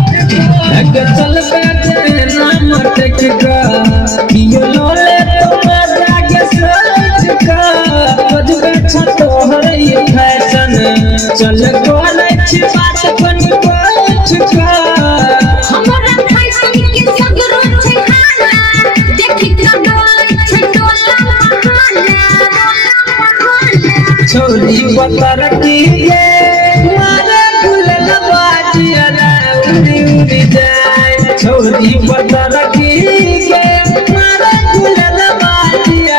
चल बैठे नाम टेका कियो लोले तो मजा के सोच का खुद बैठा तोहर ये फैशन चल कोले छी बात कोन कोच का हमरा फैशन के सगरो छे खाना देखि कगोल छटोला खाना छोरी पतर की ये मारे गुलल बाजिया उड़ी उड़ी जाए छोरी पतर की ये मारे गुलल बाजिया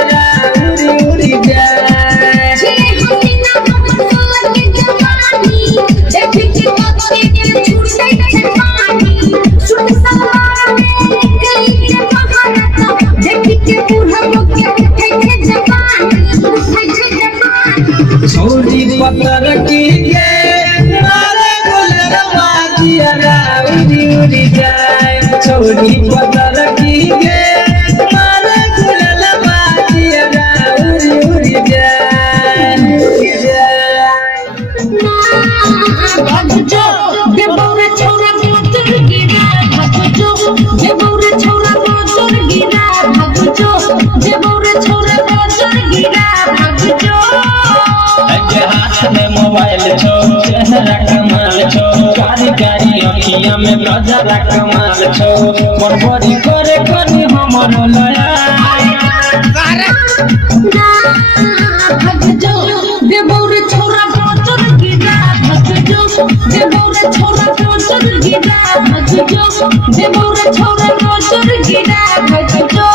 उड़ी उड़ी जाए छे हसीना बबूल के जवानी देखि के बच्चे के छूटे छे पानी सुन सवार में गली के महारत देखि के बूढ़ा लोग के उठे छे जवानी उठे छे जवानी छोरी पतर की ये मारे गुलल बाजिया उड़ी उड़ी जाए छोरी पतर की ये मारे गुलल बाजिया उड़ी उड़ी जाए भगजो देबौरे छोरा मोटर गिरा भगजो देबौरे छोरा मोटर गिरा भगजो देबौरे छोरा मोटर गिरा भगजो अजे हाथ में मोबाइल छो चेहरा कमाल छो कारी कारी अखियां में गजरा कमाल छो बड़ी करे कनी हमरो लया भगजो देबौरे छोरा मोटर गिरा भगजो देबौरे छोरा मोटर गिरा भगजो देबौरे छोरा मोटर गिरा भगजो